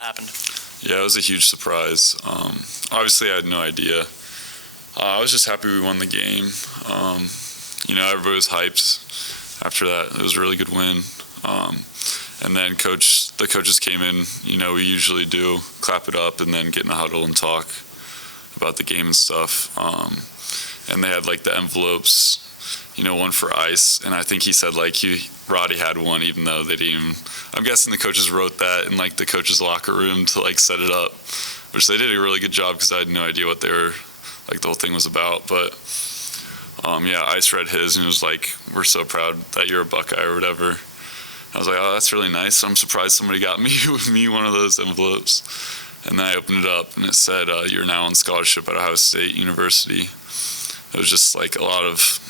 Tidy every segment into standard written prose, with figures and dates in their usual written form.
that happened? Yeah, it was a huge surprise. Obviously, I had no idea. I was just happy we won the game. Everybody was hyped after that. It was a really good win. And then the coaches came in, we usually do, clap it up and then get in the huddle and talk about the game and stuff. And they had the envelopes, one for ice. And I think he said Roddy had one, even though they didn't even, I'm guessing the coaches wrote that in the coaches' locker room to set it up, which they did a really good job because I had no idea what they were, the whole thing was about. But Ice read his and was we're so proud that you're a Buckeye or whatever. I was oh, that's really nice. I'm surprised somebody got me one of those envelopes. And then I opened it up and it said, you're now on scholarship at Ohio State University. It was just a lot of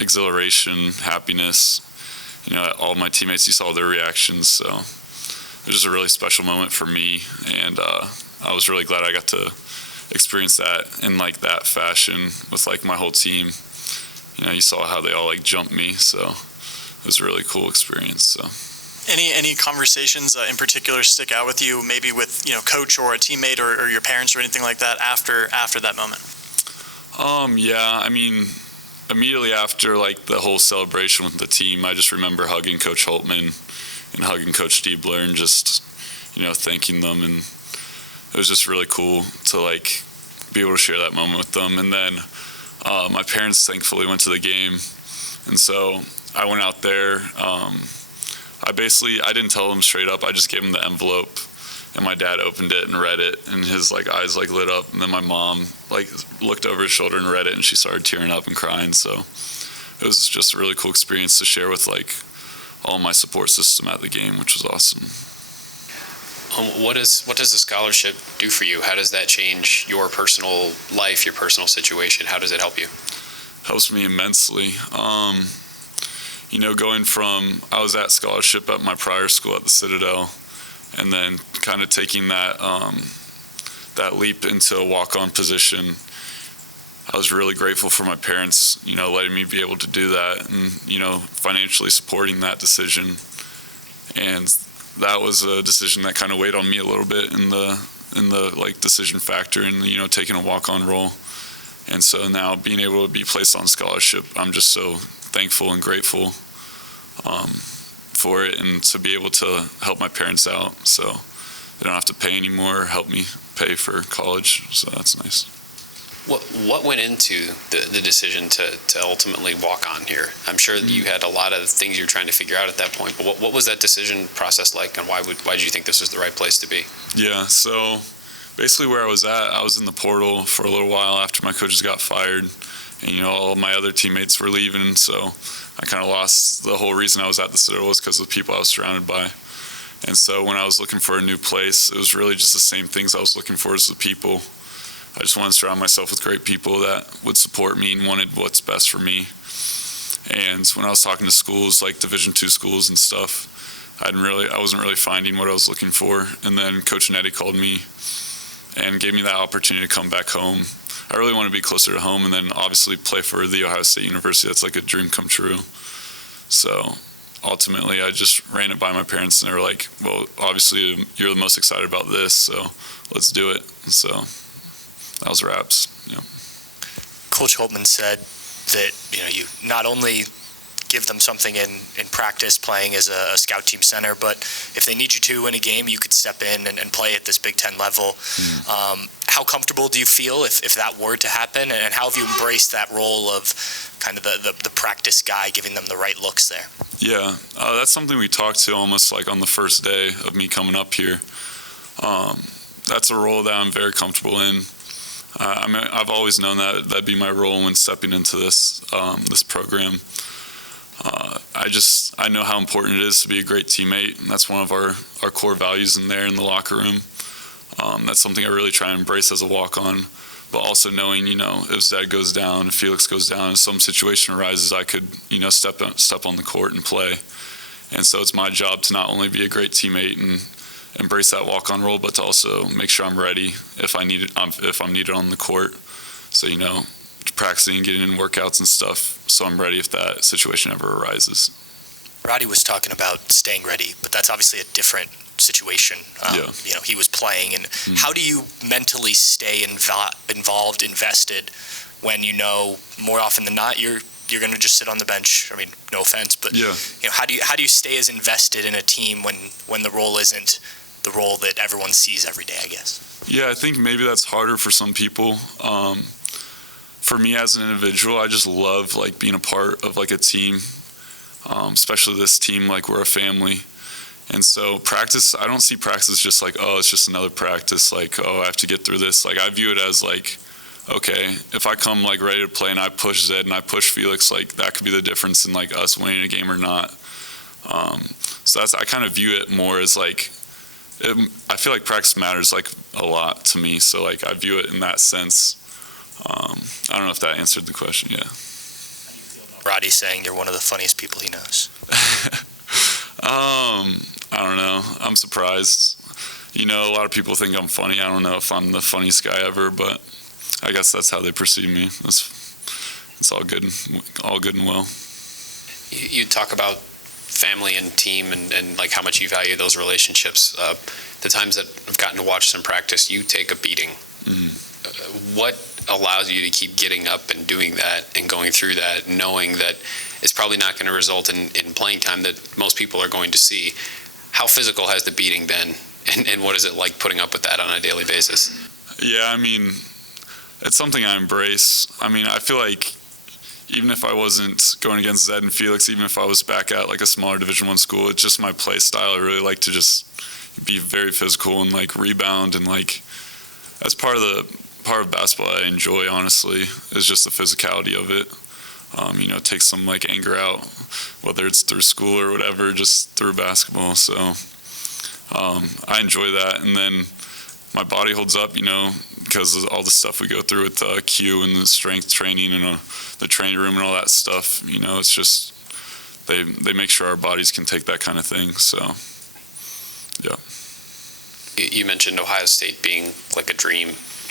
exhilaration, happiness. All my teammates, you saw their reactions. So it was just a really special moment for me. And I was really glad I got to experience that in that fashion with my whole team. You saw how they all jumped me. So it was a really cool experience. So. Any conversations in particular stick out with you, maybe with coach or a teammate or your parents or anything like that after that moment? Immediately after the whole celebration with the team, I just remember hugging Coach Holtman and hugging Coach Diebler and just thanking them, and it was just really cool to be able to share that moment with them. And then my parents thankfully went to the game, and so I went out there. I didn't tell him straight up. I just gave him the envelope, and my dad opened it and read it, and his eyes lit up. And then my mom looked over his shoulder and read it, and she started tearing up and crying. So it was just a really cool experience to share with all my support system at the game, which was awesome. What does the scholarship do for you? How does that change your personal life, your personal situation? How does it help you? Helps me immensely. Going from, I was at scholarship at my prior school at the Citadel, and then kind of taking that leap into a walk-on position. I was really grateful for my parents, letting me be able to do that and, financially supporting that decision. And that was a decision that kind of weighed on me a little bit in the decision factor and, taking a walk-on role. And so now being able to be placed on scholarship, I'm just so thankful and grateful for it, and to be able to help my parents out so they don't have to pay anymore or help me pay for college. So that's nice. What went into the decision to ultimately walk on here? I'm sure that you had a lot of things you were trying to figure out at that point, but what was that decision process like, and why did you think this was the right place to be? Yeah, so basically where I was at, I was in the portal for a little while after my coaches got fired, and all of my other teammates were leaving, so I kind of lost the whole reason I was at the Citadel was because of the people I was surrounded by. And so when I was looking for a new place, it was really just the same things I was looking for as the people. I just wanted to surround myself with great people that would support me and wanted what's best for me. And when I was talking to schools, Division II schools and stuff, I wasn't really finding what I was looking for. And then Coach Nettie called me and gave me that opportunity to come back home. I really want to be closer to home and then obviously play for the Ohio State University. That's a dream come true. So ultimately I just ran it by my parents, and they were well, obviously you're the most excited about this, so let's do it. And so that was wraps. Coach Holtman said that you not only give them something in practice playing as a scout team center, but if they need you to win a game, you could step in and play at this Big Ten level. How comfortable do you feel if that were to happen, and how have you embraced that role of kind of the practice guy, giving them the right looks there? Yeah, that's something we talked to almost on the first day of me coming up here. That's a role that I'm very comfortable in. I've always known that'd be my role when stepping into this program. I know how important it is to be a great teammate, and that's one of our core values in there in the locker room. That's something I really try and embrace as a walk-on, but also knowing, if Zed goes down, if Felix goes down, if some situation arises, I could, step on the court and play. And so it's my job to not only be a great teammate and embrace that walk-on role, but to also make sure I'm ready if I'm needed on the court. So, practicing and getting in workouts and stuff, so I'm ready if that situation ever arises. Roddy was talking about staying ready, but that's obviously a different situation. He was playing, and how do you mentally stay involved, invested, when more often than not you're going to just sit on the bench? I mean, no offense, but how do you stay as invested in a team when the role isn't the role that everyone sees every day, I guess? Yeah, I think maybe that's harder for some people. For me as an individual, I just love being a part of a team, especially this team. We're a family. And so practice, I don't see practice just it's just another practice. I have to get through this. I view it as okay, if I come ready to play and I push Zed and I push Felix, that could be the difference in us winning a game or not. So I kind of view it more as I feel like practice matters a lot to me. So I view it in that sense. I don't know if that answered the question. Yeah. Roddy saying you're one of the funniest people he knows. I don't know. I'm surprised. A lot of people think I'm funny. I don't know if I'm the funniest guy ever, but I guess that's how they perceive me. It's all good and well. You talk about family and team and how much you value those relationships. The times that I've gotten to watch some practice, you take a beating. What allows you to keep getting up and doing that and going through that, knowing that it's probably not going to result in playing time that most people are going to see? How physical has the beating been, and what is it like putting up with that on a daily basis? Yeah, I mean, it's something I embrace. I mean, I feel like even if I wasn't going against Zed and Felix, even if I was back at a smaller Division I school, it's just my play style. I really like to just be very physical and rebound, and that's part of basketball I enjoy, honestly, is just the physicality of it. Take some anger out, whether it's through school or whatever, just through basketball. So I enjoy that, and then my body holds up, because of all the stuff we go through with Q and the strength training and the training room and all that stuff. It's just they make sure our bodies can take that kind of thing. So yeah. You mentioned Ohio State being a dream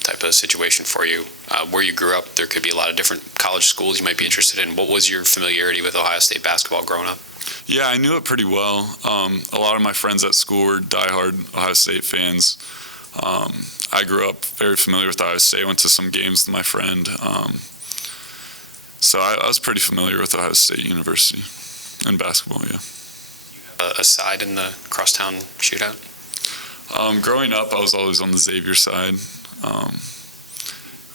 type of situation for you. Where you grew up, there could be a lot of different college schools you might be interested in. What was your familiarity with Ohio State basketball growing up? Yeah, I knew it pretty well. A lot of my friends at school were diehard Ohio State fans. I grew up very familiar with Ohio State. Went to some games with my friend. So I was pretty familiar with Ohio State University in basketball, yeah. A side in the crosstown shootout? Growing up, I was always on the Xavier side.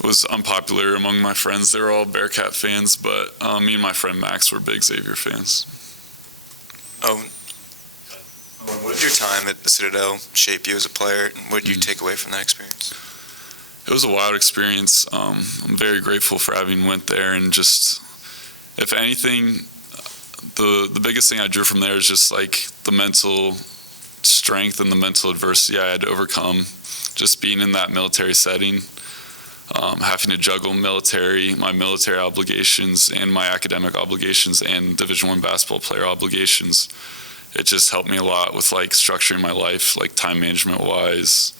It was unpopular among my friends. They were all Bearcat fans, but me and my friend Max were big Xavier fans. Owen, what did your time at the Citadel shape you as a player, and what did you take away from that experience? It was a wild experience. I'm very grateful for having went there, and just, if anything, the biggest thing I drew from there is just the mental strength and the mental adversity I had to overcome, just being in that military setting, having to juggle my military obligations and my academic obligations and Division I basketball player obligations. It just helped me a lot with structuring my life, time management wise,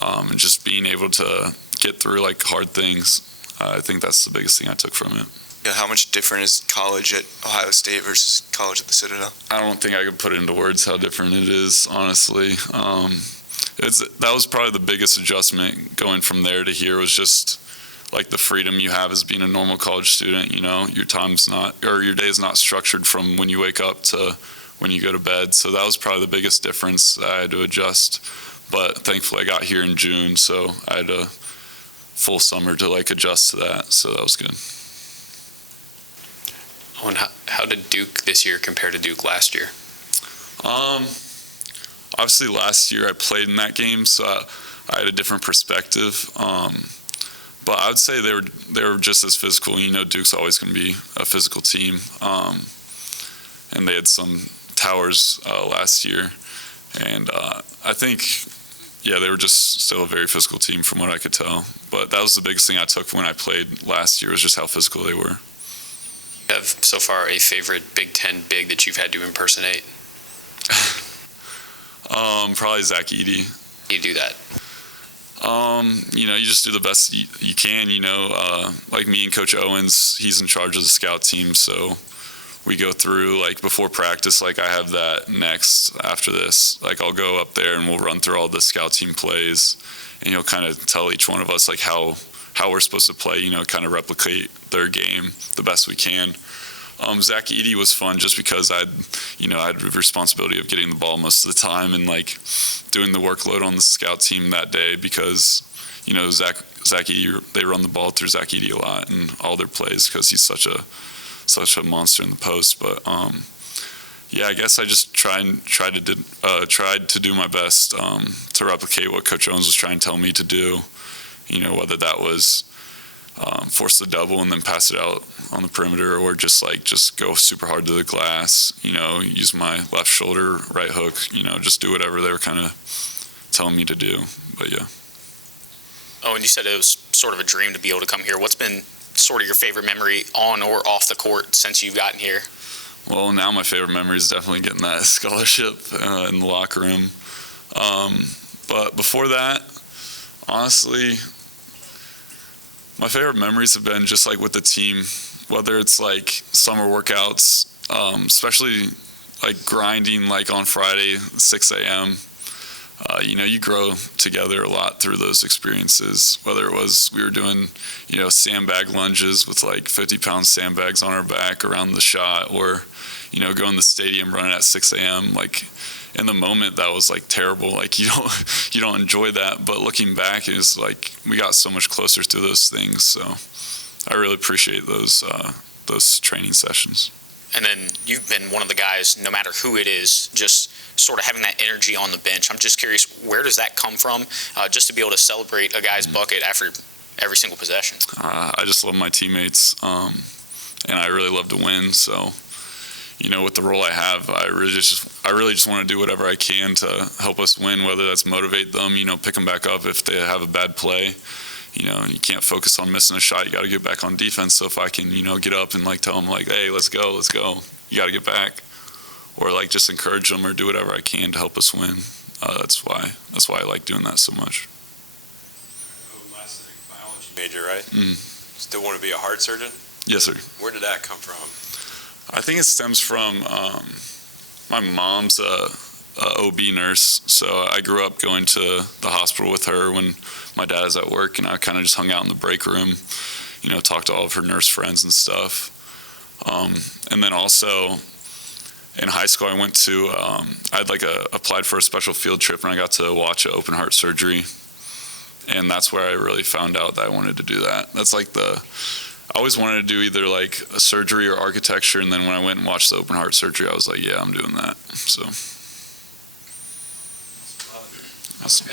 and just being able to get through hard things. I think that's the biggest thing I took from it. Yeah, how much different is college at Ohio State versus college at the Citadel? I don't think I could put it into words how different it is, honestly. That was probably the biggest adjustment going from there to here, was just the freedom you have as being a normal college student. Your day's not structured from when you wake up to when you go to bed. So that was probably the biggest difference that I had to adjust. But thankfully I got here in June, so I had a full summer to adjust to that. So that was good. Owen, how did Duke this year compare to Duke last year? Obviously last year I played in that game, so I had a different perspective. But I would say they were just as physical. Duke's always going to be a physical team. And they had some towers last year. And I think, they were just still a very physical team from what I could tell. But that was the biggest thing I took when I played last year, was just how physical they were. You have so far a favorite Big Ten big that you've had to impersonate? Probably Zach Edey. You do that? You just do the best you can. Like me and Coach Owens, he's in charge of the scout team, so we go through, like, before practice, like, I have that next after this. Like, I'll go up there and we'll run through all the scout team plays, and he'll kind of tell each one of us, like, how we're supposed to play, you know, kind of replicate their game the best we can. Zach Edey was fun just because I had the responsibility of getting the ball most of the time and, like, doing the workload on the scout team that day because, you know, Zach Edey, they run the ball through Zach Edey a lot in all their plays because he's such a monster in the post. But yeah, I guess I just tried to do my best to replicate what Coach Owens was trying to tell me to do. You know, whether that was force the double and then pass it out on the perimeter, or just go super hard to the glass. You know, use my left shoulder, right hook. You know, just do whatever they were kind of telling me to do. But yeah. Oh, and you said it was sort of a dream to be able to come here. What's been sort of your favorite memory on or off the court since you've gotten here? Well, now my favorite memory is definitely getting that scholarship in the locker room. But before that, honestly, my favorite memories have been just like with the team, whether it's like summer workouts, especially like grinding like on Friday, 6 a.m. You know, you grow together a lot through those experiences, whether it was we were doing, you know, sandbag lunges with like 50-pound sandbags on our back around the shot, or, you know, going to the stadium running at 6 a.m. Like, in the moment, that was like terrible. Like, you don't enjoy that, but looking back, is like we got so much closer to those things. So I really appreciate those training sessions. And then you've been one of the guys, no matter who it is, just sort of having that energy on the bench. I'm just curious, where does that come from, just to be able to celebrate a guy's bucket after every single possession? I just love my teammates, and I really love to win. So, you know, with the role I have, I really just want to do whatever I can to help us win, whether that's motivate them, you know, pick them back up if they have a bad play. You know, you can't focus on missing a shot. You got to get back on defense. So if I can, you know, get up and like tell them like, hey, let's go. You got to get back, or like just encourage them or do whatever I can to help us win. That's why I like doing that so much. Last thing, biology major, right? Mm. Still want to be a heart surgeon? Yes, sir. Where did that come from? I think it stems from my mom's OB nurse. So I grew up going to the hospital with her when my dad was at work, and I kind of just hung out in the break room, you know, talked to all of her nurse friends and stuff. And then also in high school, I went to, I had applied for a special field trip, and I got to watch an open heart surgery. And that's where I really found out that I wanted to do that. That's like I always wanted to do either like a surgery or architecture. And then when I went and watched the open heart surgery, I was like, yeah, I'm doing that. So. Awesome.